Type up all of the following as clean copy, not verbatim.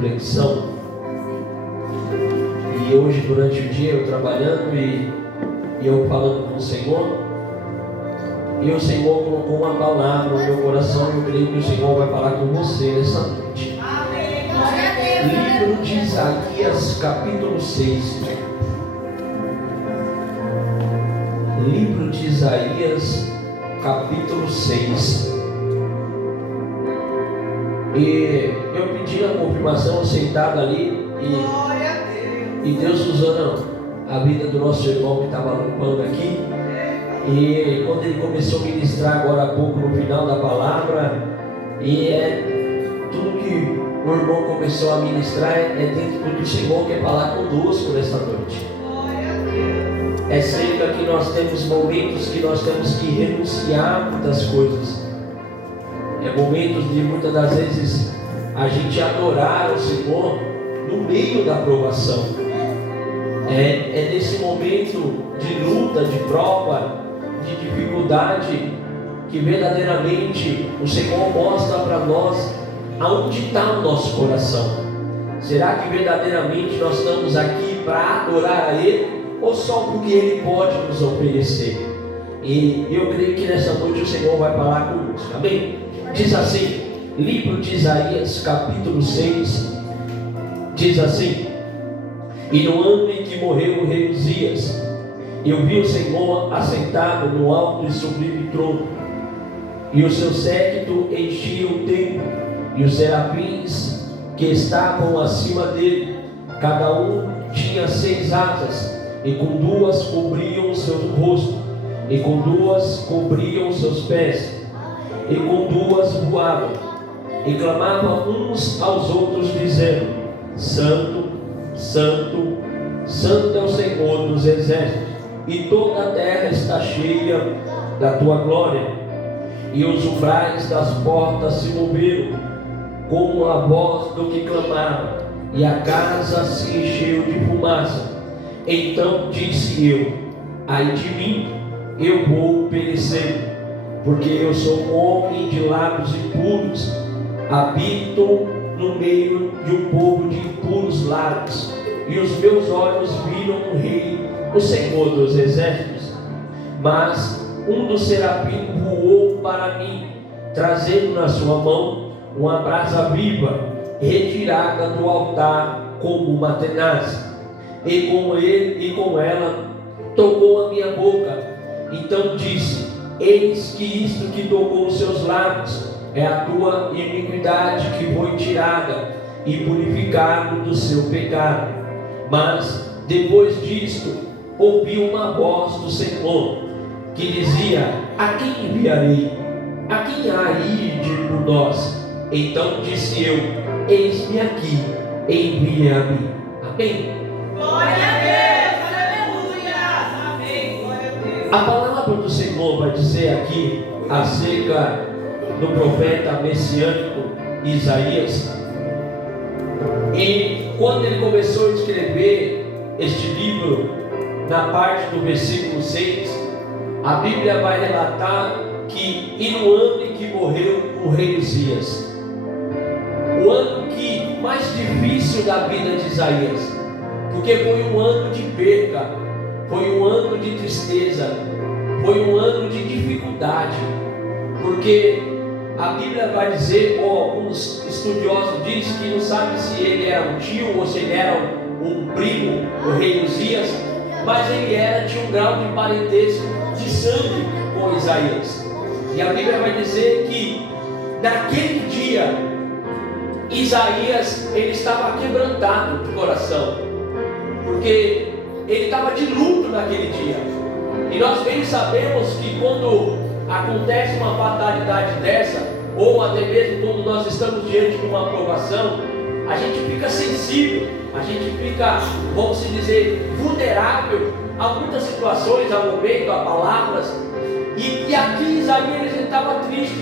reflexão. E hoje, durante o dia, eu trabalhando e eu falando com o Senhor, e o Senhor colocou uma palavra no meu coração, e eu creio que o Senhor vai falar com você nessa noite. Livro de Isaías, capítulo 6. Livro de Isaías, capítulo 6. E eu pedi a confirmação sentado ali, e Deus usando a vida do nosso irmão que estava limpando aqui. E quando ele começou a ministrar agora há pouco no final da palavra, e tudo que o irmão começou a ministrar é dentro do que o Senhor quer falar conosco nesta noite. É cerca que nós temos momentos que nós temos que renunciar a muitas coisas. É momentos de muitas das vezes a gente adorar o Senhor no meio da provação. É nesse momento de luta, de prova, de dificuldade, que verdadeiramente o Senhor mostra para nós aonde está o nosso coração. Será que verdadeiramente nós estamos aqui para adorar a Ele, ou só porque Ele pode nos oferecer? E eu creio que nessa noite o Senhor vai falar conosco, amém? Diz assim, livro de Isaías, capítulo 6, diz assim: e no ano em que morreu o rei Uzias, eu vi o Senhor assentado no alto e sublime trono, e o seu séquito enchia o templo, e os serafins que estavam acima dele, cada um tinha 6 asas, e com 2 cobriam o seu rosto, e com 2 cobriam os seus pés, e com 2 voavam, e clamavam uns aos outros, dizendo: Santo, Santo, Santo é o Senhor dos exércitos, e toda a terra está cheia da tua glória. E os umbrais das portas se moveram, como a voz do que clamava, e a casa se encheu de fumaça. Então disse eu: ai de mim, eu vou perecer, porque eu sou um homem de lábios impuros, habito no meio de um povo de impuros lábios, e os meus olhos viram o Rei, o Senhor dos exércitos. Mas um dos serafins voou para mim, trazendo na sua mão uma brasa viva, retirada do altar como uma tenaz, e com ela tocou a minha boca. Então disse: eis que isto que tocou os seus lábios é a tua iniquidade que foi tirada, e purificado do seu pecado. Mas depois disto ouvi uma voz do Senhor que dizia: a quem enviarei? A quem há de ir por nós? Então disse eu: eis-me aqui, envia-me. Amém? Glória a Deus, aleluia, amém, glória a Deus. A palavra do Senhor vai dizer aqui acerca do profeta messiânico Isaías. E quando ele começou a escrever este livro, na parte do versículo 6, a Bíblia vai relatar que e no ano em que morreu o rei Uzias, o ano mais difícil da vida de Isaías, porque foi um ano de perda, foi um ano de tristeza, foi um ano de dificuldade, porque a Bíblia vai dizer, ou alguns estudiosos dizem que não sabe se ele era um tio ou se ele era um primo do rei Uzias, mas ele tinha um grau de parentesco de sangue com Isaías. E a Bíblia vai dizer que naquele dia Isaías ele estava quebrantado de coração, porque ele estava de luto naquele dia. E nós bem sabemos que quando acontece uma fatalidade dessa, ou até mesmo quando nós estamos diante de uma provação, a gente fica sensível, a gente fica, vamos dizer, vulnerável a muitas situações, a momentos, a palavras. E aqui Isaías ele estava triste,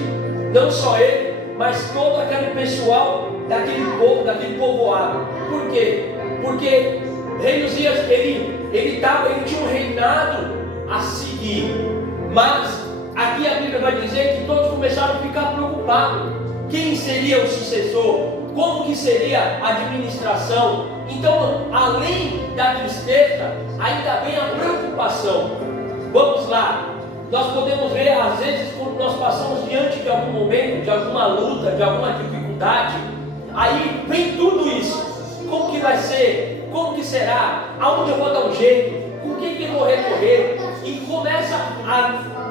não só ele, mas todo aquele pessoal daquele povo, daquele povoado. Por quê? Porque rei Uzias ele tinha um reinado a seguir, mas aqui a Bíblia vai dizer que todos começaram a ficar preocupados. Quem seria o sucessor? como que seria a administração. Então, além da tristeza, ainda vem a preocupação. Vamos lá. Nós podemos ver, às vezes, quando nós passamos diante de algum momento, de alguma luta, de alguma dificuldade, aí vem tudo isso. Como que vai ser? Como que será? Aonde eu vou dar um jeito? Com quem que eu vou recorrer? E começa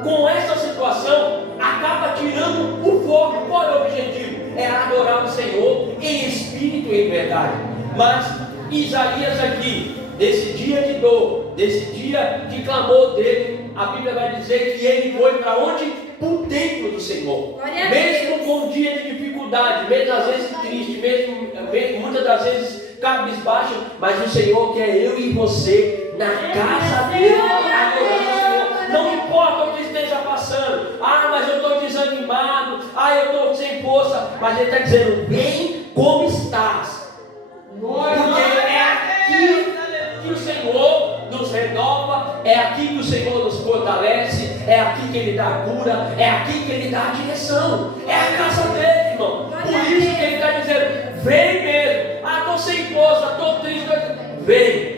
com essa situação, acaba tirando o foco. Qual é o objetivo? É adorar o Senhor em espírito e em verdade. Mas Isaías aqui, nesse dia de dor, nesse dia de clamor dele, a Bíblia vai dizer que ele foi para onde? Para o templo do Senhor. Mesmo com um dia de dificuldade, mesmo às vezes triste, mesmo muitas das vezes cabisbaixo, mas o Senhor quer eu e você na casa dele, adorando o Senhor. Não importa o que esteja passando. Mas eu estou desanimado. Eu estou sem força. Mas ele está dizendo: vem como estás. Porque é aqui que o Senhor nos renova, é aqui que o Senhor nos fortalece, é aqui que Ele dá a cura, é aqui que Ele dá a direção. É a casa dele, irmão. Por isso que Ele está dizendo: vem mesmo. Estou sem força, estou triste. Vem.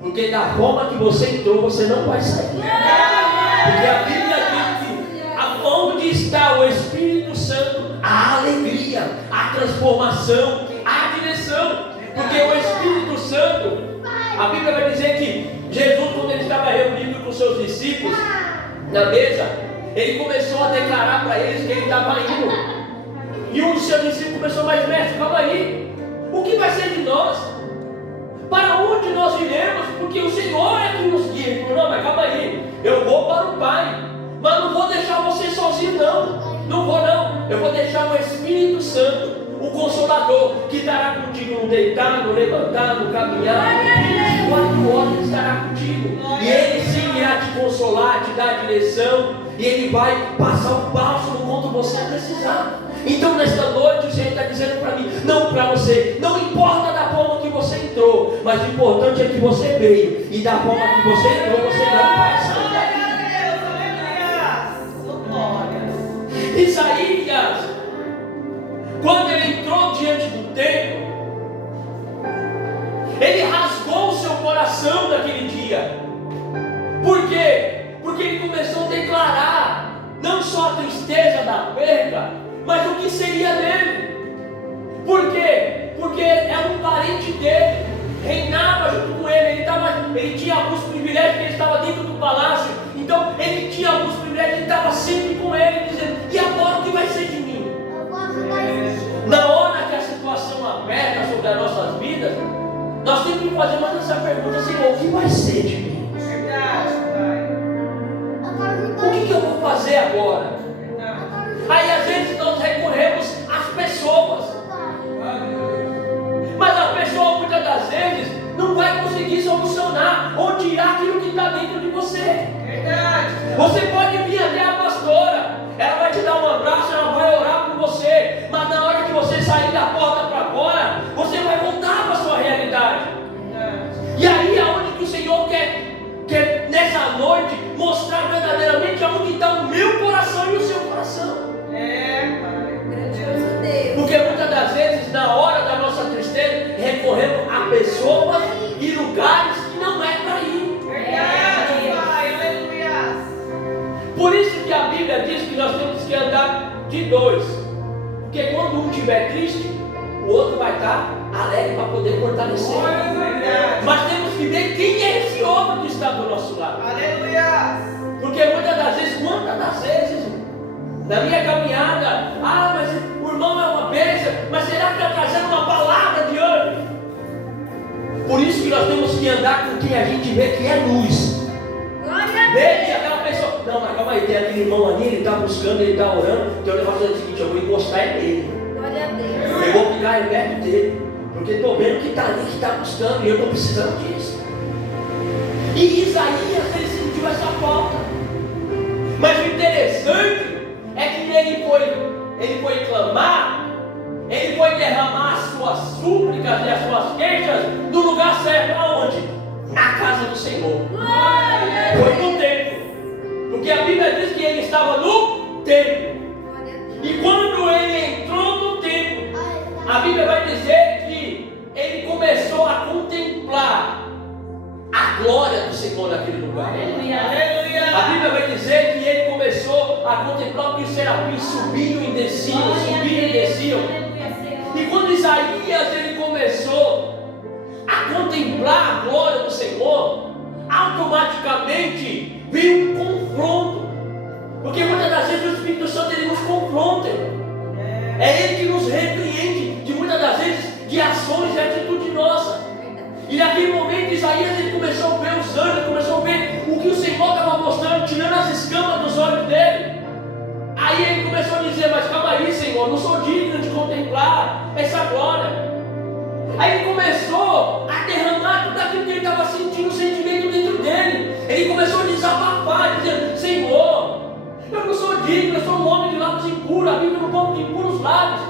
Porque da forma que você entrou, você não vai sair. Porque a Bíblia diz que onde está o Espírito Santo, a alegria, a transformação, a direção. Porque o Espírito Santo, a Bíblia vai dizer que Jesus, quando ele estava reunido com seus discípulos na mesa, ele começou a declarar para eles que ele estava indo. E um dos seus discípulos começou: mas mestre, calma aí, o que vai ser de nós? Para onde nós iremos? Porque o Senhor é que nos guia. Ele falou: não, mas calma aí, eu vou para o Pai, mas não vou deixar você sozinho não vou não, eu vou deixar o Espírito Santo, o Consolador, que estará contigo no deitar, no levantar, no caminhar, 24 horas ele estará contigo, e Ele sim irá te consolar, te dar direção, e Ele vai passar o bálsamo quando você precisar. Então nesta noite o Senhor está dizendo para mim, não para você, não importa da forma que você entrou, mas o importante é que você veio, e da forma que você entrou, você não vai sair daqui. Isaías, quando ele entrou diante do templo, ele rasgou o seu coração naquele dia. Por quê? Porque ele começou a declarar não só a tristeza da perda, mas o que seria dele. Por quê? Porque era um parente dele, reinava junto com ele, ele tinha alguns privilégios, porque ele estava dentro do palácio. Então ele tinha alguns privilégios, ele estava sempre com ele, dizendo: e agora o que vai ser de mim? Na hora que a situação aperta sobre as nossas vidas, nós temos que fazer mais essa pergunta: Senhor, o que vai ser de mim? O que eu vou fazer agora? Aí às vezes nós recorremos às pessoas, mas a pessoa muitas das vezes não vai conseguir solucionar ou tirar aquilo que está dentro de você. Você pode vir até a pastora, ela vai te dar um abraço, ela vai orar por você, mas na hora que você sair da porta para fora, você vai voltar para a sua realidade. E aí é onde que o Senhor quer nessa noite mostrar verdadeiramente aonde está o meu coração e o seu coração. Porque muitas das vezes, na hora da nossa tristeza, recorremos a pessoas e lugares que não é para ir. Por isso que a Bíblia diz que nós temos que andar de dois. Porque quando um estiver triste, o outro vai estar alegre para poder fortalecer. Mas temos que ver quem é esse outro que está do nosso lado. Porque muitas das vezes, na minha caminhada, mas o irmão é uma bênção, mas será que está trazendo uma palavra de ânimo? Por isso que nós temos que andar com quem a gente vê que é luz. Vê que aquela pessoa, não, mas calma aí, tem aquele irmão ali, ele está buscando, ele está orando, então ele vai fazer o seguinte: eu vou encostar nele. Eu vou ficar perto dele, porque estou vendo que está ali, que está buscando, e eu estou precisando disso. E Isaías, ele sentiu essa falta. Mas o interessante é que ele foi clamar, ele foi derramar as suas súplicas e as suas queixas no lugar certo. Aonde? Na casa do Senhor. Foi no templo. Porque a Bíblia diz que ele estava no templo. E quando ele entrou no templo, a Bíblia vai Senhor naquele lugar. Aleluia. A Bíblia vai dizer que ele começou a contemplar que os serafins subiam e desciam, subiam e desciam. E quando Isaías ele começou a contemplar a glória do Senhor, automaticamente veio um confronto. Porque muitas das vezes o Espírito Santo ele nos confronta. É ele que nos repreende de muitas das vezes de ações e atitude nossa. E naquele momento Isaías ele começou a ver os anjos, começou a ver o que o Senhor estava mostrando, tirando as escamas dos olhos dele. Aí ele começou a dizer, mas calma aí, Senhor, não sou digno de contemplar essa glória. Aí ele começou a derramar tudo aquilo que ele estava sentindo, o sentimento dentro dele. Ele começou a desabafar, dizendo, Senhor, eu não sou digno, eu sou um homem de lábios impuros, a Bíblia não põe de impuros lábios.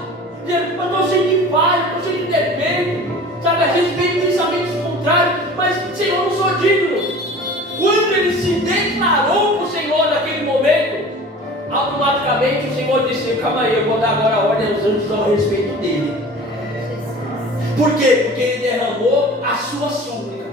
Dizendo, eu estou cheio de falha, estou cheio de defeito. Sabe, às vezes vem pensamentos contrários, mas Senhor, eu não sou digno. Quando ele se declarou para o Senhor naquele momento, automaticamente o Senhor disse, calma aí, eu vou dar agora a ordem aos anjos ao respeito dele. Por quê? Porque ele derramou a sua súplica.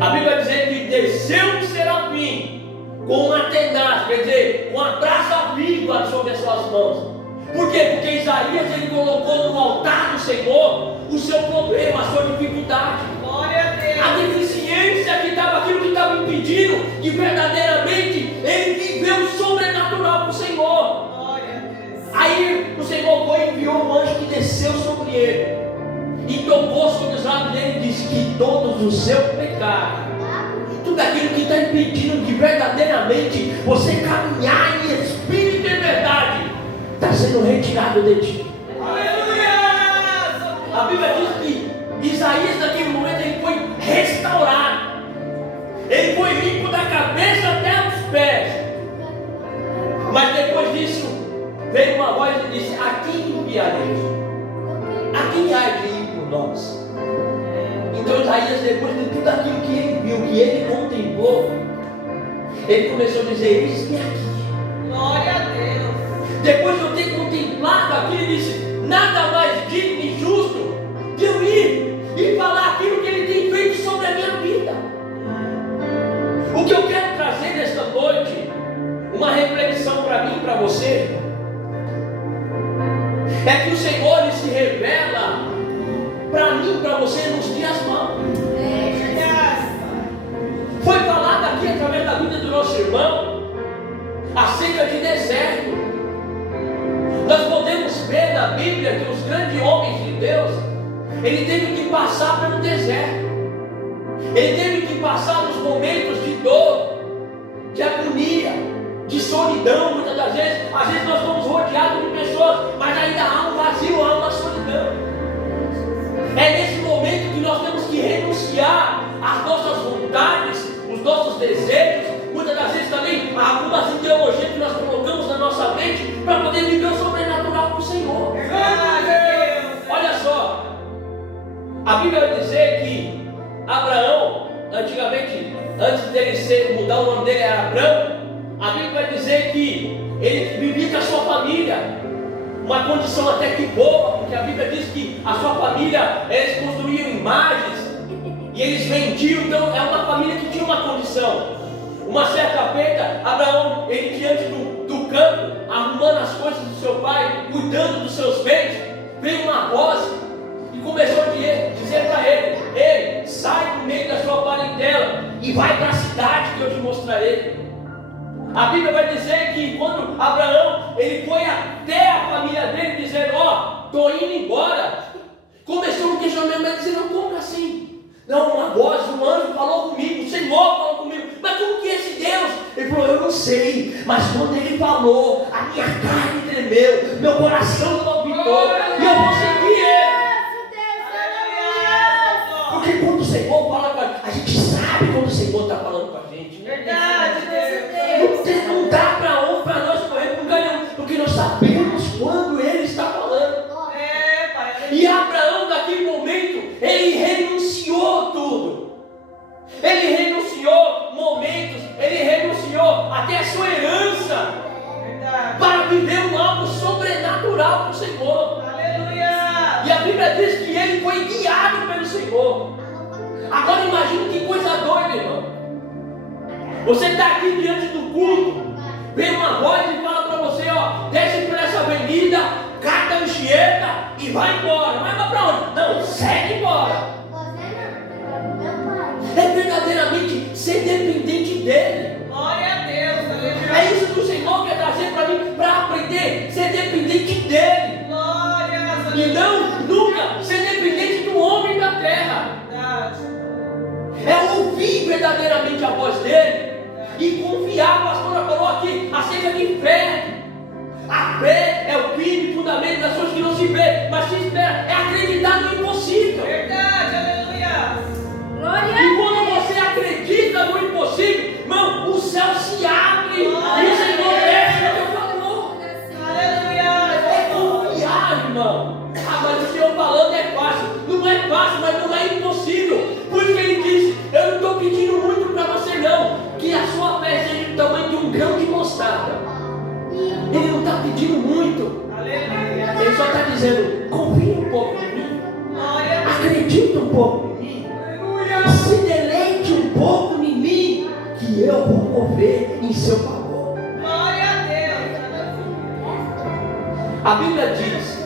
A Bíblia vai dizer que desceu um serafim com uma tenaz, quer dizer, uma brasa viva sobre as suas mãos. Por quê? Porque Isaías ele colocou no altar do Senhor o seu problema, a sua dificuldade, a deficiência que estava, aquilo que estava impedindo que verdadeiramente ele viveu o sobrenatural para o Senhor. Aí o Senhor foi e enviou um anjo que desceu sobre ele e tocou sobre os lábios dele e disse que todos os seus pecados, tudo aquilo que está impedindo de verdadeiramente você caminhar em espírito e verdade, está sendo retirado de ti. Aleluia! A Bíblia diz que Isaías naquele momento ele foi restaurado. Ele foi limpo da cabeça até os pés. Mas depois disso veio uma voz e disse, a quem enviarei? A quem há de ir por nós? Então Isaías, depois de tudo aquilo que ele viu, que ele contemplou, ele começou a dizer, eis-me aqui. Glória a Deus. Depois de eu ter contemplado aquilo, ele disse, nada mais digno e justo de eu ir e falar aquilo que ele tem feito sobre a minha vida. O que eu quero trazer nesta noite, uma reflexão para mim e para você, é que o Senhor ele se revela para mim e para você nos dias maus. Foi falado aqui através da vida do nosso irmão acerca de deserto. Nós podemos ver na Bíblia que os grandes homens de Deus, ele teve que passar pelo deserto. Ele teve que passar nos momentos de dor, de agonia, de solidão. Muitas das vezes, às vezes nós estamos rodeados de pessoas, mas ainda há um vazio, há uma solidão. É nesse momento que nós temos que renunciar às nossas vontades, os nossos desejos, muitas das vezes também algumas ideologias que nós colocamos na nossa mente para poder viver o sobrenatural com o Senhor. Olha só, a Bíblia vai dizer que Abraão, antigamente, antes dele mudar o nome dele era Abrão, a Bíblia vai dizer que ele vivia com a sua família, uma condição até que boa, porque a Bíblia diz que a sua família, eles construíam imagens e eles vendiam, então é uma família que tinha uma condição. Uma certa feita, Abraão, ele diante do campo, arrumando as coisas do seu pai, cuidando dos seus bens, veio uma voz e começou a dizer para ele, ei, sai do meio da sua parentela e vai para a cidade que eu te mostrarei. A Bíblia vai dizer que quando Abraão, ele foi até a família dele dizendo, estou indo embora, começou um questionamento, mas dizendo, como assim? Não, uma voz, um anjo falou comigo, o Senhor falou comigo, mas como que é esse Deus? Ele falou, eu não sei, mas quando ele falou, a minha carne tremeu, meu coração palpitou, e eu vou seguir ele. Porque quando o Senhor fala com a gente, a gente sabe quando o Senhor está falando com a gente. Verdade, Deus. Não dá para nós correr por ganhar, porque nós sabemos quando ele está falando. E Abraão, naquele momento, ele renunciou tudo. Ele renunciou momentos, ele renunciou até a sua herança para viver algo sobrenatural com o Senhor. Aleluia! E a Bíblia diz que ele foi guiado pelo Senhor. Agora imagine que coisa doida, irmão. Você está aqui diante do culto, vem uma voz e fala para você, ó, desce por essa avenida, cata a Anchieta e vai embora. Mas vai para onde? Não, segue embora. É verdadeiramente ser dependente dele. Glória a Deus, aleluia. É isso que o Senhor quer trazer para mim, para aprender, ser dependente dele. Glória a Deus. E não, nunca ser dependente do homem da terra. Verdade. É ouvir verdadeiramente a voz dele e confiar. A pastora falou aqui acerca de fé. A fé é o firme fundamento das coisas que não se vê, mas se espera. É acreditar no impossível. Verdade, aleluia. E quando você acredita no impossível, irmão, o céu se abre e o Senhor desce no teu favor. Aleluia. É confiar, irmão. Ah, mas o Senhor falando é fácil. Não é fácil, mas não é impossível. Por isso que ele disse, eu não estou pedindo muito para você não, que a sua fé seja do tamanho de um grão de mostarda. Ele não está pedindo muito. Aleluia. Ele só está dizendo, confia um pouco em mim. Glória a Deus. Acredita um pouco em mim. Aleluia. Se deleite um pouco em mim, que eu vou mover em seu favor. Glória a Deus. A Bíblia diz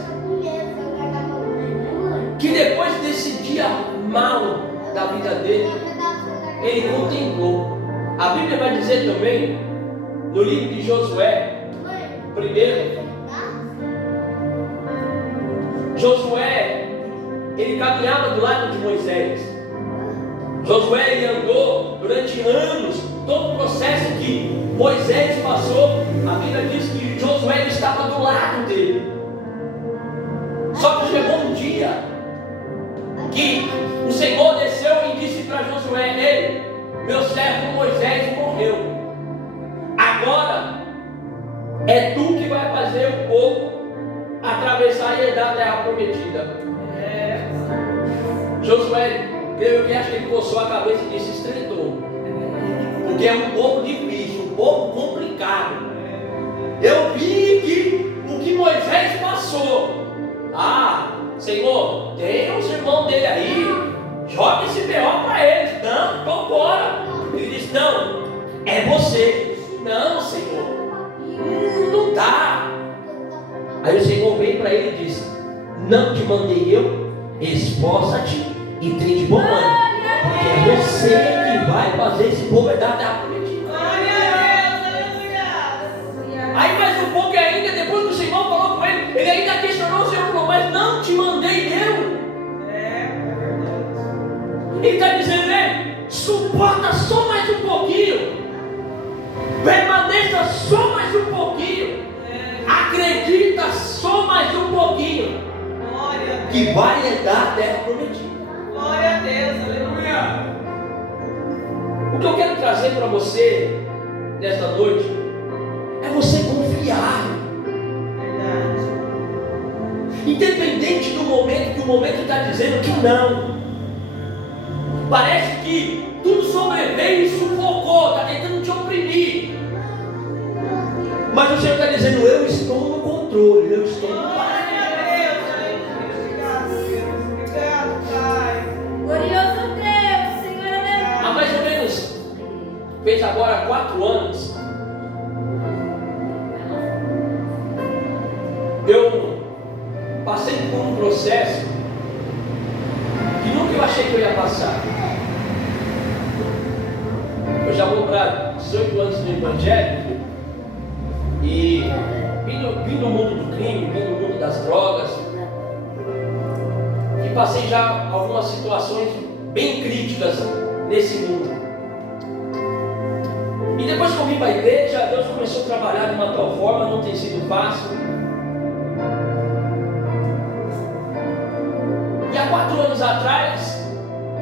que depois desse dia mau da vida dele, ele contemplou. A Bíblia vai dizer também, no livro de Josué, primeiro, Josué, ele caminhava do lado de Moisés. Josué, ele andou durante anos, todo o processo que Moisés passou. A Bíblia diz que Josué ele estava do lado dele. Só que chegou um dia que o Senhor desceu e disse para Josué, ei, meu servo Moisés morreu. Agora é tu que vai fazer o povo atravessar e herdar a terra prometida. Josué, creio que acho que ele coçou a cabeça e disse, estreitou. Porque é um pouco difícil, um pouco complicado. Eu vi que o que Moisés passou. Ah, Senhor, tem os irmãos dele aí, joga esse B.O. para eles. Não, então bora. Ele disse, não, é você. Não, Senhor, não dá. Aí o Senhor veio para ele e disse, não te mandei eu, esforça-te e tem de bom ânimo, porque é você que vai fazer esse povo herdar a terra prometida. Glória a Deus, aleluia. Aí mais um pouco ainda, depois que o Senhor falou com ele, ele ainda questionou o Senhor, falou, mas não te mandei eu. É verdade. Ele está dizendo, suporta só mais um pouquinho, permaneça só mais um pouquinho, acredita só mais um pouquinho, Glória a Deus. que vai herdar a terra prometida. Glória a Deus, aleluia. O que eu quero trazer para você nesta noite é você confiar. Verdade. Independente do momento, que o momento está dizendo que não. Parece que tudo sobreveio e sufocou, está tentando te oprimir. Mas o Senhor está dizendo, eu estou no controle, eu estou no Glória a Deus, obrigado, Deus. Obrigado, Pai. Glorioso Deus, Senhor, aleluia. Há mais ou menos, fez agora 4 anos, eu passei por um processo que nunca eu achei que eu ia passar. Eu já vou para 18 anos no Evangelho e vim do mundo do crime, vim do mundo das drogas e passei já algumas situações bem críticas nesse mundo. E depois que eu vim para a igreja, Deus começou a trabalhar de uma tal forma, não tem sido fácil. E há 4 anos atrás,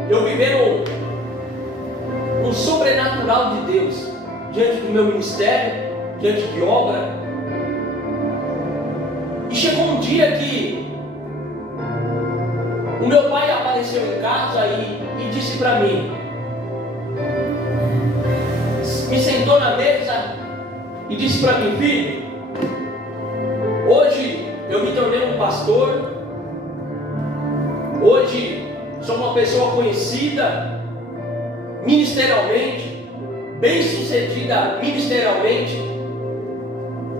eu vivendo um sobrenatural de Deus diante do meu ministério, diante de obra. E chegou um dia que o meu pai apareceu em casa e disse para mim, me sentou na mesa e disse para mim, filho, hoje eu me tornei um pastor, hoje sou uma pessoa conhecida ministerialmente, bem-sucedida ministerialmente,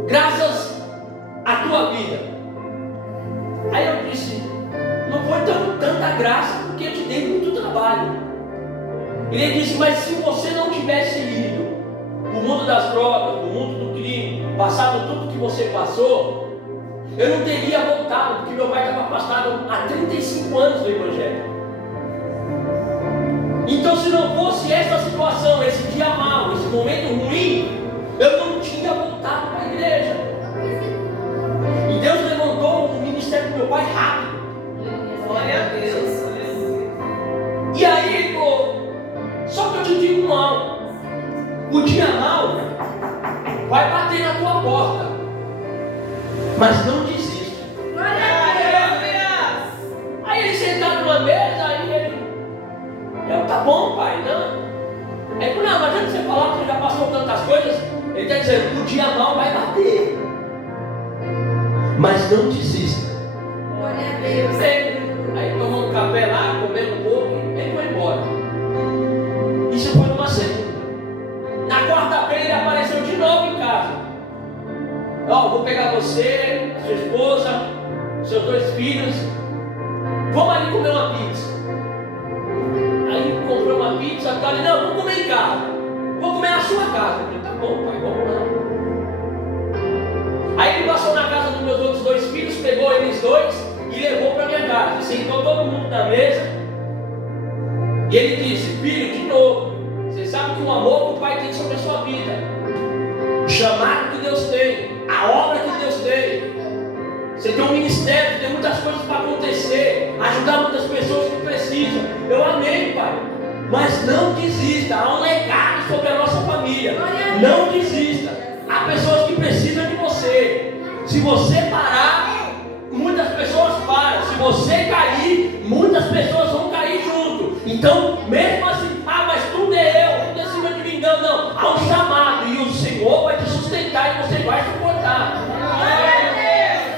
graças à tua vida. Aí eu disse, não foi tanta graça, porque eu te dei muito trabalho. Ele disse, mas se você não tivesse ido para o mundo das drogas, para o mundo do crime, passado tudo que você passou, eu não teria voltado, porque meu pai estava afastado há 35 anos do Evangelho. Então, se não fosse essa situação, esse dia mau, esse momento ruim, eu não tinha voltado para a igreja. E Deus levantou o ministério do meu pai rápido. Glória a Deus. E aí, só que eu te digo mal. O dia mau vai bater na tua porta, mas não desista. Aí ele sentado numa mesa, aí eu, tá bom, pai, não. Aí, não adianta você falar que você já passou tantas coisas. Ele está dizendo, o dia mau vai bater, mas não desista. Glória a Deus. Aí tomou um café lá, comeu um pouco, ele foi embora. Isso foi numa segunda. Na quarta-feira ele apareceu de novo em casa. Vou pegar você, a sua esposa, seus 2 filhos. Vamos ali comer uma pizza. Aí comprou uma pizza, tá ali, não, vamos comer em casa. Vou comer na sua casa. Eu falei, tá bom, pai, vamos lá. Aí ele passou na casa dos meus outros 2 filhos, pegou eles 2 e levou para minha casa. E sentou todo mundo na mesa. E ele disse, filho, de novo, você sabe que o amor que o pai tem sobre a sua vida, o chamado que Deus tem, a obra que Deus tem, você tem um ministério, tem muitas coisas para acontecer, ajudar muitas pessoas que precisam. Eu amei, pai, mas não desista. Há um legado sobre a nossa família. Não desista. Há pessoas que precisam de você. Se você parar, muitas pessoas param. Se você cair, muitas pessoas vão cair junto. Então, mesmo assim, mas tudo é eu, tudo é cima de mim. Não. Há um chamado e o Senhor vai te sustentar e você vai suportar.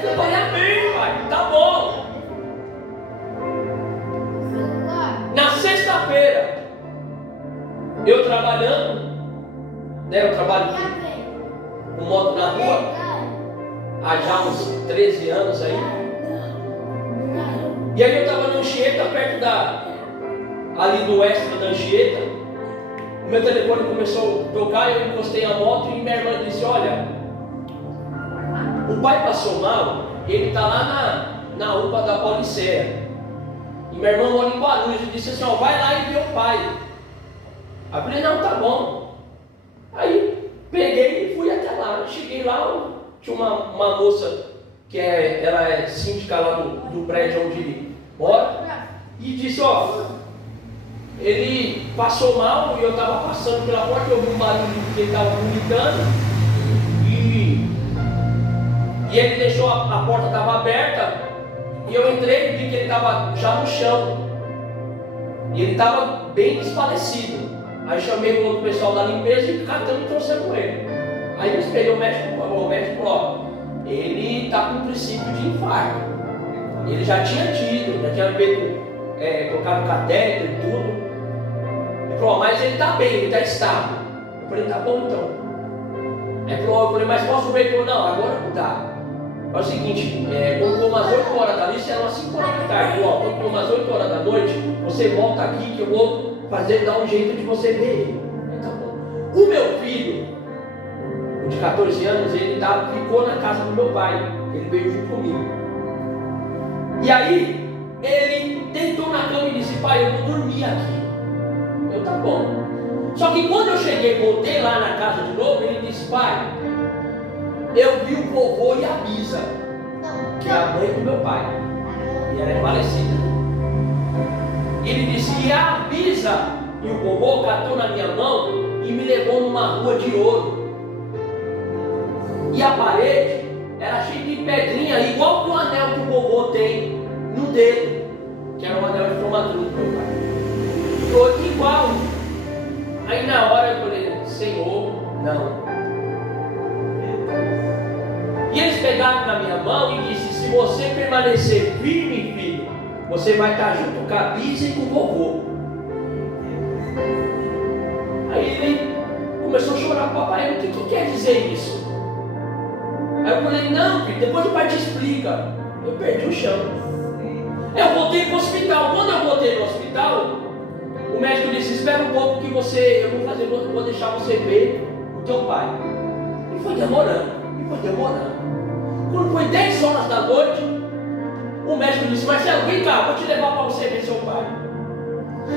Eu falei, amém, pai, tá bom. Na sexta-feira, eu trabalhando, eu trabalho com moto na rua, há já uns 13 anos aí. E aí eu estava na Anchieta, perto ali do Extra da Anchieta. O meu telefone começou a tocar, eu encostei a moto e minha irmã disse, olha, o pai passou mal, ele está lá na UPA da Pauliceia. E minha irmã mora em Guarulhos e disse assim, vai lá e vê o pai. Aí eu falei, não, tá bom. Aí peguei e fui até lá. Cheguei lá, tinha uma moça que ela é síndica lá do prédio onde ele mora. E disse, ele passou mal e eu estava passando pela porta, eu ouvi um barulho que ele estava vomitando. E ele deixou, a porta estava aberta, e eu entrei e vi que ele estava já no chão. E ele estava bem desfalecido. Aí chamei o outro pessoal da limpeza e catamos e trouxemos ele. Aí eu esperei o médico falou, ele está com princípio de infarto. Ele já tinha tido, já tinha feito, colocado catéter e tudo. Ele falou, mas ele está bem, ele está estável. Eu falei, tá bom então. Aí eu falei, mas posso ver? Ele falou, não, agora não dá. É o seguinte, quando umas 8 horas da noite, eram umas 5 horas da tarde. Quando umas 8 horas da noite, você volta aqui que eu vou dar um jeito de você ver ele. Tá bom. O meu filho, o de 14 anos, ele ficou na casa do meu pai. Ele veio junto comigo. E aí, ele deitou na cama e disse, pai, eu vou dormir aqui. Eu, tá bom. Só que quando eu cheguei, voltei lá na casa de novo, ele disse, pai, eu vi o vovô e a Bisa, que é a mãe do meu pai, e ela é falecida. Ele disse, e a Bisa e o vovô catou na minha mão e me levou numa rua de ouro. E a parede era cheia de pedrinha, igual que o anel que o vovô tem no dedo, que era o anel de formatura do meu pai. Foi igual. Aí na hora eu falei, Senhor, não. E eles pegaram na minha mão e disseram, se você permanecer firme, filho, você vai estar junto com a Bisa e com o vovô. Aí ele dizer isso. Aí eu falei, não, filho, depois o pai te explica. Eu perdi o chão. Eu voltei para o hospital. Quando eu voltei no hospital, o médico disse, espera um pouco que eu vou deixar você ver o teu pai. E foi demorando. Quando foi 10 horas da noite, o médico disse, Marcelo, vem cá, vou te levar para você ver seu pai.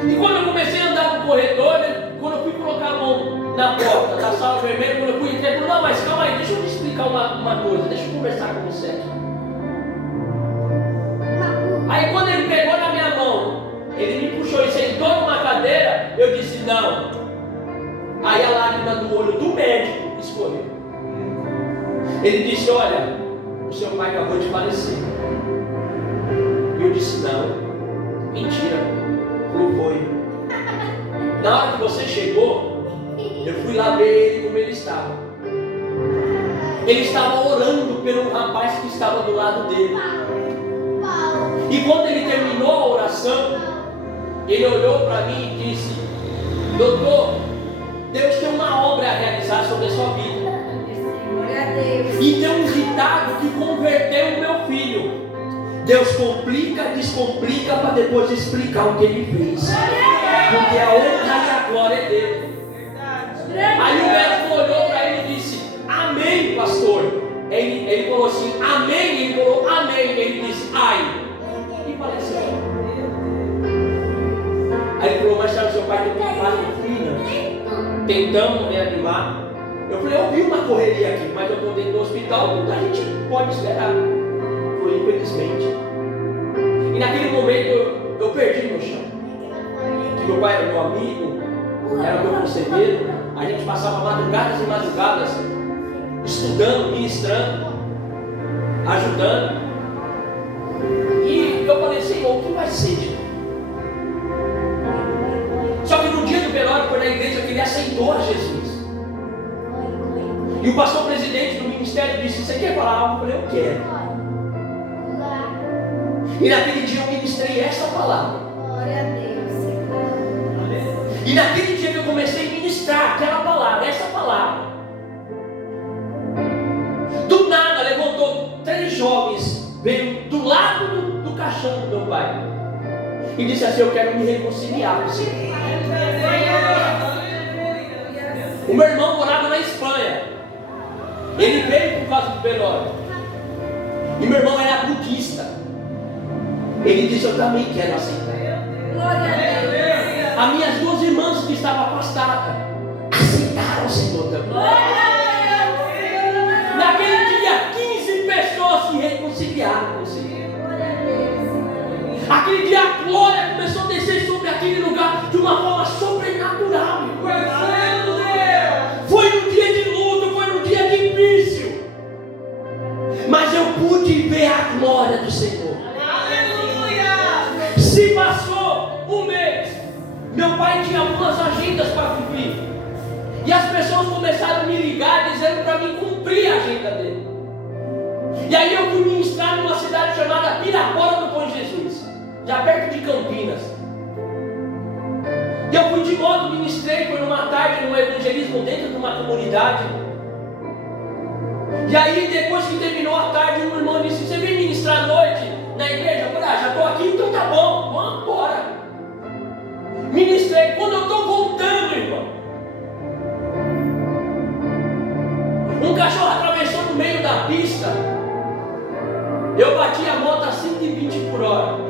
E quando eu comecei a andar no corredor, quando eu fui colocar a mão na porta da sala vermelha, quando eu fui entrar, eu falei, não, mas calma aí, deixa eu te explicar uma coisa, deixa eu conversar com você aqui. Aí quando ele pegou na minha mão, ele me puxou e sentou numa cadeira, eu disse, não. Aí a lágrima do olho do médico escorreu. Ele disse, olha, o seu pai acabou de falecer. E eu disse, não, mentira, não foi. Na hora que você chegou, eu fui lá ver ele como ele estava. Ele estava orando pelo rapaz que estava do lado dele. E quando ele terminou a oração, ele olhou para mim e disse, doutor, Deus tem uma obra a realizar sobre a sua vida. E tem um ditado que converteu o meu filho. Deus complica, descomplica para depois explicar o que ele fez. Porque a honra e a glória é dele. Aí o médico olhou para ele e disse, amém, pastor. Ele falou assim, amém. Ele falou, amém. Ele disse, ai. E faleceu. Aí ele falou, mas seu pai tem uma parte de filha. Tentamos reanimar. Eu falei, eu vi uma correria aqui, mas eu estou dentro do hospital, a gente pode esperar. Foi infelizmente. E naquele momento eu perdi meu chão. Que meu pai era meu amigo, era meu conselheiro. A gente passava madrugadas e madrugadas estudando, ministrando, ajudando. E eu falei, Senhor, o que vai ser de mim? Só que no dia do velório foi na igreja que ele aceitou a Jesus. E o pastor presidente do ministério disse, você quer falar algo? Eu falei, eu quero. E naquele dia eu ministrei essa palavra. Glória a Deus. E naquele dia que eu comecei a ministrar aquela palavra, essa palavra, do nada levantou 3 jovens, veio do lado do caixão do meu pai e disse assim, eu quero me reconciliar com você. O meu irmão morava na Espanha. Ele veio por causa do velório. E meu irmão era budista. Ele disse, eu também quero aceitar. Glória a Deus. As minhas 2 irmãs que estavam afastadas aceitaram o Senhor também. Naquele dia 15 pessoas se reconciliaram com o Senhor. Aquele dia a glória começou a descer sobre aquele lugar de uma forma sobrenatural. Foi um dia de luto, foi um dia difícil, mas eu pude ver a glória do Senhor. Se passou um mês, meu pai tinha algumas agendas para cumprir, e as pessoas começaram a me ligar dizendo para mim cumprir a agenda dele. E aí eu fui ministrar numa cidade chamada Pirapora do Bom Jesus, já perto de Campinas. E eu fui de moto, ministrei, foi numa tarde, no evangelismo dentro de uma comunidade. E aí depois que terminou a tarde, um irmão disse, você vem ministrar à noite na igreja? Eu falei, já estou aqui, então tá bom, vamos embora. Ministrei, quando eu estou voltando, irmão, um cachorro atravessou no meio da pista. Eu bati a moto a 120 por hora.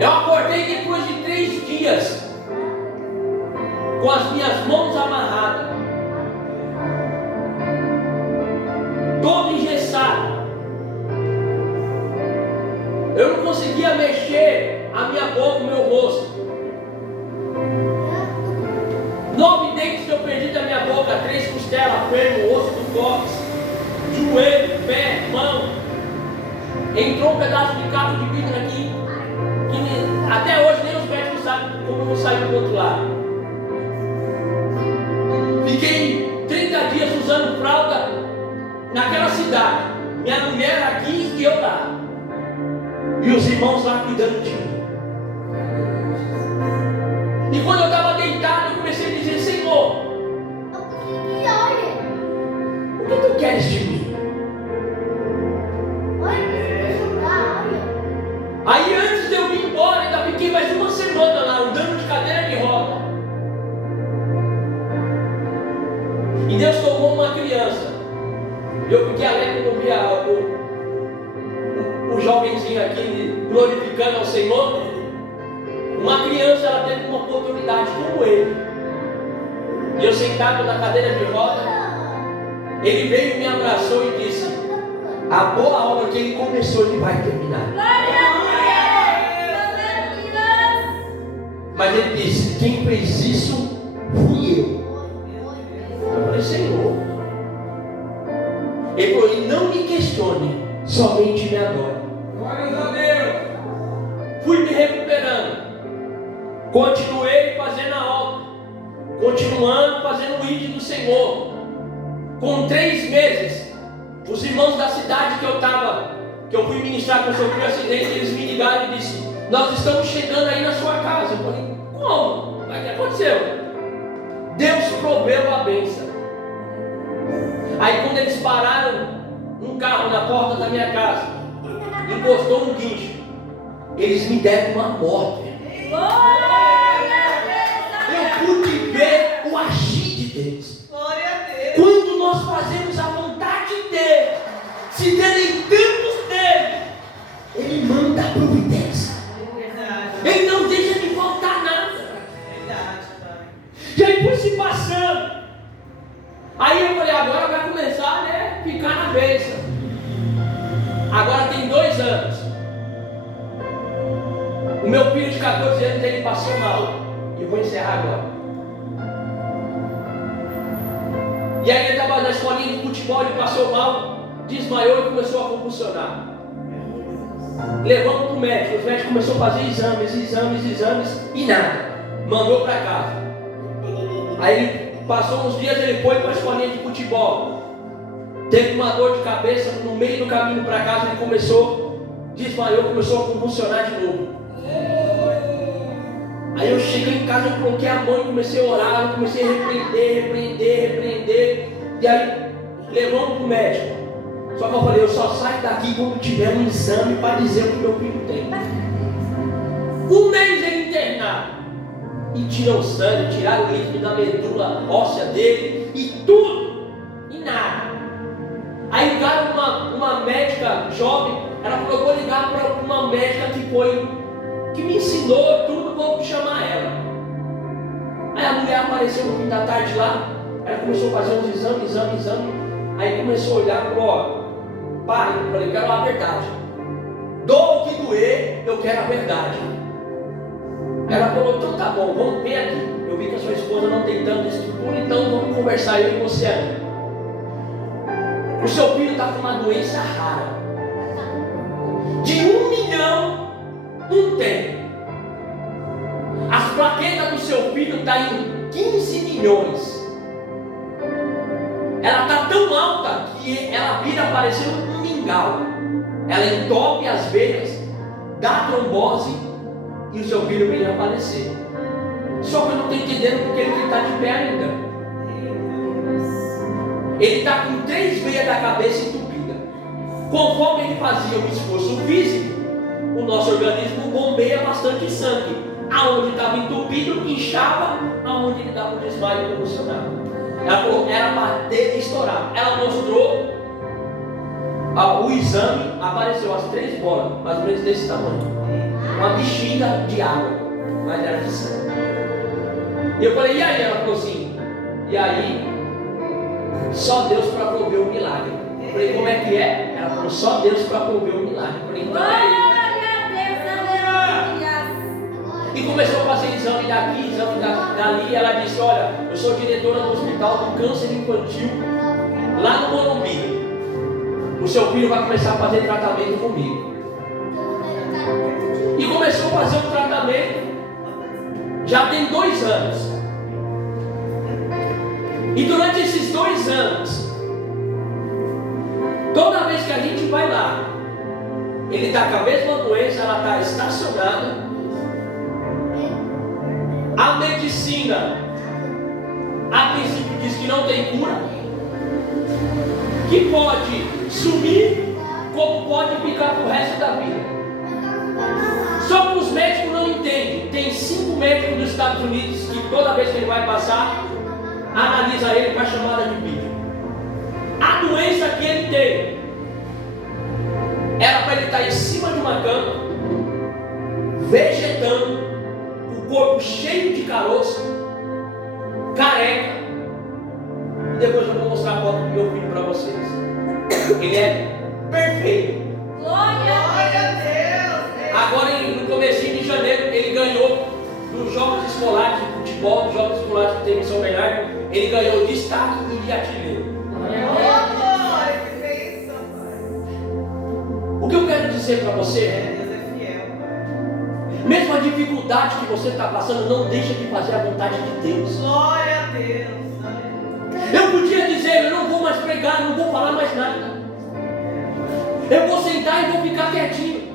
Eu acordei depois de 3 dias com as minhas mãos amarradas, todo engessado. Eu não conseguia mexer a minha boca, o meu rosto. 9 dentes eu perdi da minha boca, 3 costelas, fêmur, osso do tórax, joelho, pé, mão. Entrou um pedaço de cabo de vidro aqui, que até hoje nem os médicos sabem como eu saí do outro lado. Fiquei 30 dias usando fralda naquela cidade. Minha mulher aqui e eu lá. E os irmãos lá cuidando de mim. E quando eu estava deitado, eu comecei a dizer, Senhor, Uma criança, ela teve uma oportunidade como ele. E eu sentado na cadeira de roda, ele veio e me abraçou e disse: a boa obra que ele começou, ele vai terminar. Mas ele disse: quem fez isso fui eu. Eu falei: Senhor. Ele falou: e não me questione, somente me adore. Glória a Deus. Fui me recuperando. Continuei fazendo a obra. Continuando fazendo o ID do Senhor. Com 3 meses, os irmãos da cidade que eu fui ministrar quando sofri um acidente, eles me ligaram e disseram: nós estamos chegando aí na sua casa. Eu falei: como? Mas o que aconteceu? Deus proveu a bênção. Aí quando eles pararam um carro na porta da minha casa, encostou um guincho, eles me deram uma morte. Eu pude ver o agir de Deus. Glória a Deus. Quando nós fazemos a vontade dele, se deleitamos nele, ele manda a providência. Verdade. Ele não deixa de faltar nada. Verdade, Pai. E aí foi se passando. Aí eu falei: agora vai começar, né? Ficar na bênção. Agora tem 2 anos. O meu filho de 14 anos, ele passou mal. E eu vou encerrar agora. E aí ele estava na escolinha de futebol, ele passou mal, desmaiou e começou a convulsionar. Levamos para o médico, os médicos começaram a fazer exames e nada. Mandou para casa. Aí ele passou uns dias, ele foi para a escolinha de futebol. Teve uma dor de cabeça, no meio do caminho para casa ele desmaiou, começou a convulsionar de novo. Aí eu cheguei em casa, eu coloquei a mão e comecei a orar, eu comecei a repreender. E aí levamos para o médico. Só que eu falei: eu só saio daqui quando tiver um exame para dizer o que meu filho tem. 1 mês ele internado. E tirou o sangue, tiraram o líquido da medula óssea dele e tudo. E nada. Aí ligaram uma médica jovem. Ela falou: eu vou ligar para uma médica que me ensinou tudo, vou chamar ela. Aí a mulher apareceu no fim da tarde lá. Ela começou a fazer uns exames. Aí começou a olhar e falou: ó, pai, eu falei: eu quero a verdade. Doa o que doer, eu quero a verdade. Ela falou: então tá bom, vamos ver aqui. Eu vi que a sua esposa não tem tanta estrutura, então vamos conversar eu e você aí. O seu filho está com uma doença rara. De 1 milhão não tem. As plaquetas do seu filho estão em 15 milhões. Ela está tão alta que ela vira parecendo um mingau. Ela entope as veias, dá trombose e o seu filho vem a falecer. Só que eu não estou entendendo porque ele está de pé ainda. Ele está com 3 veias da cabeça entupida. Conforme ele fazia um esforço físico, o nosso organismo bombeia bastante sangue. Aonde estava entupido, inchava, aonde ele dava um desmaio e convulsionava. Ela falou: era bater e estourar. Ela mostrou o exame, apareceu as 3 bolas, mais ou menos desse tamanho. Uma bexiga de água, mas era de sangue. E eu falei: e aí? Ela falou assim: e aí? Só Deus para prover o milagre. Eu falei: como é que é? Ela falou: só Deus para prover o milagre. Eu falei: então é isso. E começou a fazer exame daqui, exame dali. E ela disse: olha, eu sou diretora do Hospital do Câncer Infantil lá no Morumbi. O seu filho vai começar a fazer tratamento comigo. E começou a fazer um tratamento. Já tem 2 anos. E durante esses 2 anos, toda vez que a gente vai lá, ele está com a mesma doença, ela está estacionada. A medicina, a princípio, diz que não tem cura, que pode sumir, como pode ficar pro resto da vida. Só que os médicos não entendem. Tem 5 médicos dos Estados Unidos que toda vez que ele vai passar, analisa ele com a chamada de vídeo. A doença que ele tem era para ele estar em cima de uma cama, vegetando, corpo cheio de caroço, careca. E depois eu vou mostrar a foto do meu filho para vocês. Ele é perfeito. Glória a Deus. Agora, no comecinho de janeiro, ele ganhou nos jogos escolares de futebol, nos jogos escolares que teve em São Bernardo, ele ganhou destaque de artilheiro. O que eu quero dizer para você, mesmo a dificuldade que você está passando, não deixa de fazer a vontade de Deus. Glória a Deus. Eu podia dizer, eu não vou mais pregar, não vou falar mais nada. Eu vou sentar e vou ficar quietinho.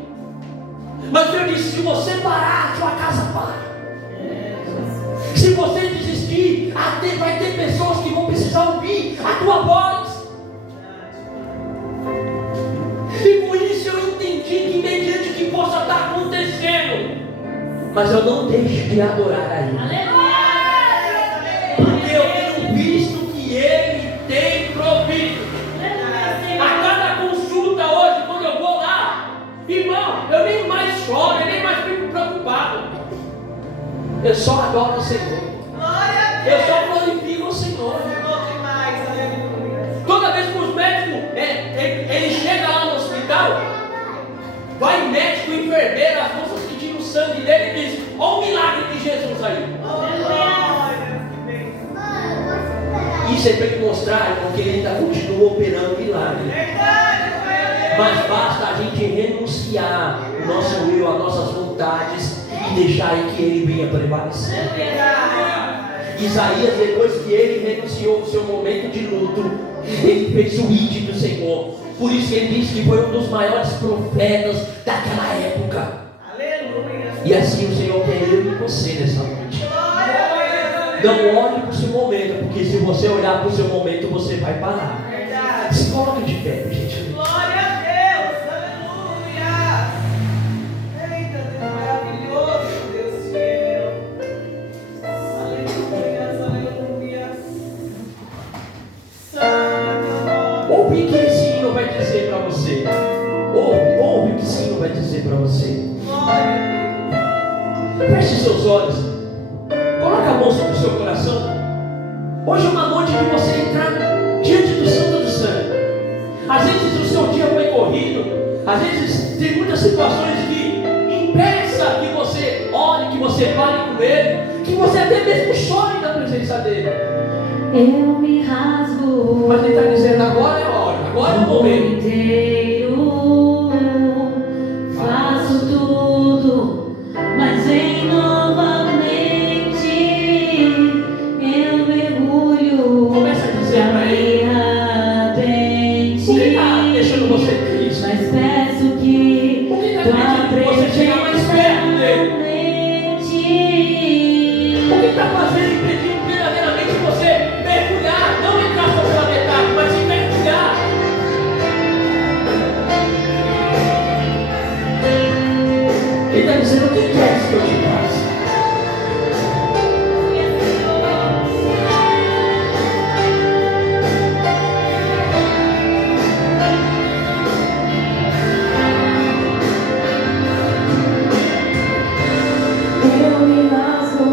Mas Deus disse, se você parar, a sua casa para. Se você desistir, vai ter pessoas que vão precisar ouvir a tua voz. E com isso eu entendi que mediante o que possa estar acontecendo, mas eu não deixo de adorar a Ele. Porque eu tenho visto que Ele tem provido. A cada consulta hoje, quando eu vou lá, irmão, eu nem mais choro, eu nem mais fico preocupado. Eu só adoro o Senhor. Eu só glorifico o Senhor. Toda vez que os médicos, ele chega lá no hospital, vai médico, enfermeira, as moças que tiram o sangue dele e diz, olha o milagre de Jesus aí. Isso é para ele mostrar, irmão, que ele ainda continua operando milagre. Mas basta a gente renunciar o nosso eu, as nossas vontades e deixar aí que ele venha prevalecer. Isaías, depois que ele renunciou o seu momento de luto, ele fez o ide do Senhor. Por isso ele disse que foi um dos maiores profetas daquela época. Aleluia. E assim o Senhor quer eu e você nessa noite. Não olhe para o seu momento, porque se você olhar para o seu momento, você vai parar. Verdade. Se coloque de pé, gente. Glória a Deus. Aleluia. Eita, Deus maravilhoso, Deus fiel. Aleluia, aleluia. Santo. Ouve o que esse hino vai dizer para você. Ouve o que esse hino vai dizer para você. Glória a Deus. Feche seus olhos. Coloque a mão sobre o seu coração. Hoje é uma noite de você entrar diante do Santo do Santo. Às vezes o seu dia foi corrido. Às vezes tem muitas situações que impeça que você ore, que você fale com Ele, que você até mesmo chore na presença dEle. Eu me rasgo. Mas Ele está dizendo, agora é a hora, agora é o momento. Inteiro, faço tudo, mas vem novamente. Eu mergulho. Começa a dizer para Ele. O que está deixando você triste? Mas peço que O que está impedindo que você chegue mais perto dele? O que está fazendo, impedindo verdadeiramente você mergulhar? Não entrar só pela metade, mas sim mergulhar. Ele está dizendo, o que queres que eu te faça? Eu me rasgo,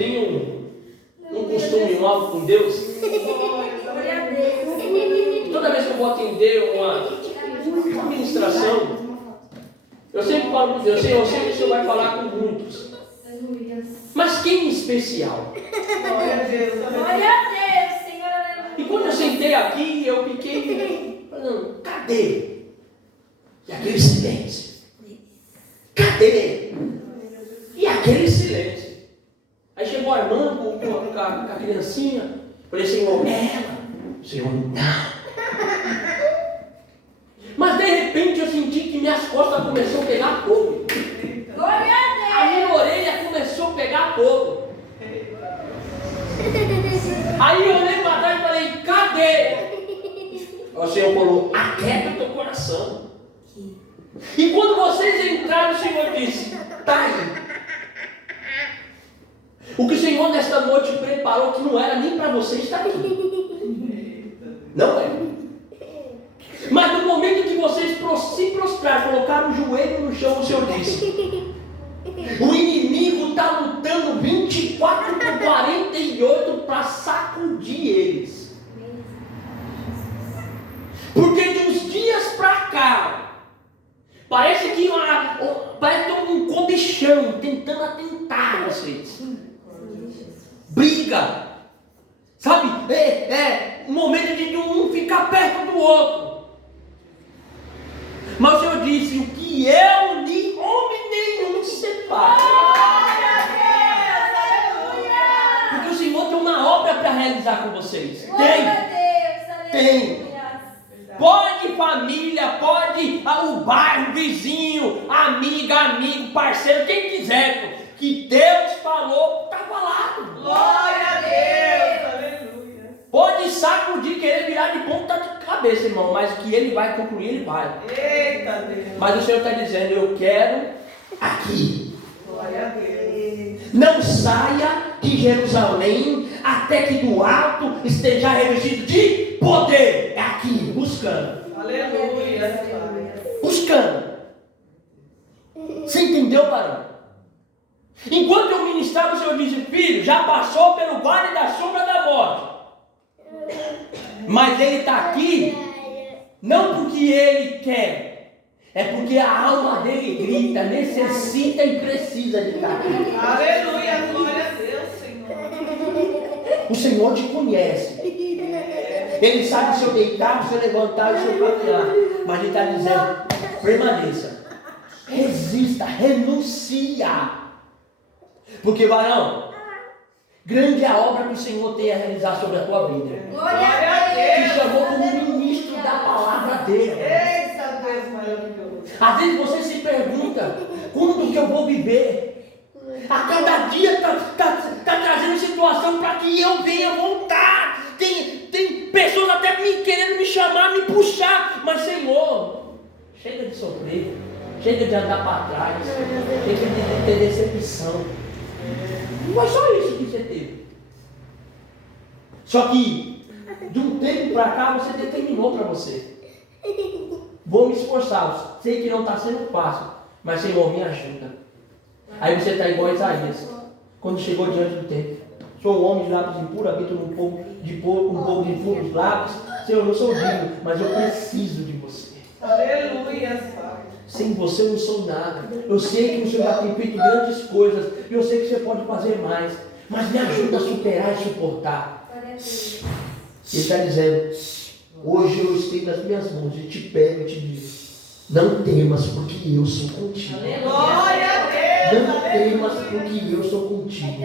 tenho um costume novo com Deus. Toda vez que eu vou atender uma ministração, eu sempre falo com Deus, Senhor, eu sei que o Senhor vai falar com muitos. Mas quem em especial? Glória a Deus, Senhor. E quando eu sentei aqui, eu fiquei falando, cadê? E aquele silêncio. Cadê? E aquele silêncio. Aí chegou a irmã com a criancinha. Falei, Senhor, ela. Senhor, não. Mas de repente eu senti que minhas costas começaram a pegar fogo. Glória a Deus. A minha orelha começou a pegar fogo. Aí eu olhei para trás e falei, cadê? O Senhor falou, aquieta o teu coração. E quando vocês entraram, o Senhor disse, tá aí. O que o Senhor nesta noite preparou, que não era nem para vocês, está aí. Não é. Mas no momento que vocês se prostraram, colocaram o joelho no chão, o Senhor disse, o inimigo está lutando 24 por 48 para sacudir eles. Porque de uns dias para cá, parece que um cobichão tentando atentar vocês. Briga. Sabe? Um momento de um ficar perto do outro. Mas o Senhor disse, o que eu uni, homem nenhum se separa. Porque o Senhor tem uma obra para realizar com vocês. Tem. Pode família, pode o bairro, vizinho, amiga, amigo, parceiro, quem quiser. Que Deus falou, está falado. Glória a Deus. Aleluia. Pode sacudir, querer virar de ponta de cabeça, irmão, mas que ele vai concluir, ele vai. Eita Deus. Mas o Senhor está dizendo, eu quero aqui. Glória a Deus. Não saia de Jerusalém até que do alto esteja revestido de poder. É aqui, buscando. Aleluia. Buscando. Você entendeu, varão? Enquanto eu ministrava, o Senhor disse, filho, já passou pelo vale da sombra da morte. Mas ele está aqui, não porque ele quer, é porque a alma dele grita, necessita e precisa de estar aqui. Aleluia. Glória a Deus, Senhor. O Senhor te conhece. Ele sabe se eu deitar, se eu levantar, se eu caminhar. Mas ele está dizendo, permaneça. Resista, renuncia. Porque, varão, grande é a obra que o Senhor tem a realizar sobre a tua vida. Glória a Deus. Te chamou como ministro da palavra dele. Eita Deus maravilhoso. Às vezes você se pergunta, quando que eu vou viver? A cada dia está trazendo situação para que eu venha voltar. Tem pessoas até querendo me chamar, me puxar. Mas, Senhor, chega de sofrer. Chega de andar para trás. Chega de ter decepção. Não foi só isso que você teve. Só que, de um tempo para cá, você determinou para você. Vou me esforçar. Sei que não está sendo fácil. Mas, Senhor, me ajuda. Aí você está igual a Isaías. Quando chegou diante do templo. Sou um homem de lábios impuros, habito um povo de impuros lábios. Senhor, eu não sou digno, mas eu preciso de você. Aleluia. Sem você eu não sou nada. Eu sei que o Senhor já tem feito grandes coisas. E eu sei que você pode fazer mais. Mas me ajuda a superar e suportar. Ele está dizendo, hoje eu estendo as minhas mãos e te pego e te digo, não temas porque eu sou contigo. Glória a Deus. Não temas porque eu sou contigo.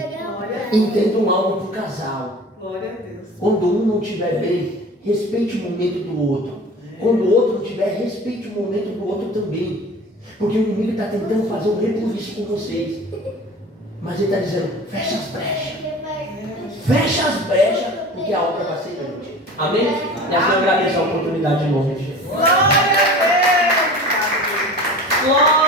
Entendam algo para o casal. Glória a Deus. Quando um não estiver bem, respeite o momento do outro. Quando o outro não estiver, respeite o momento do outro também. Porque o inimigo está tentando fazer um rebuliço com vocês. Mas ele está dizendo, fecha as brechas. Fecha as brechas, porque a obra vai ser grande. Amém? E assim eu agradeço a oportunidade de nome de Jesus. Glória a Deus. Glória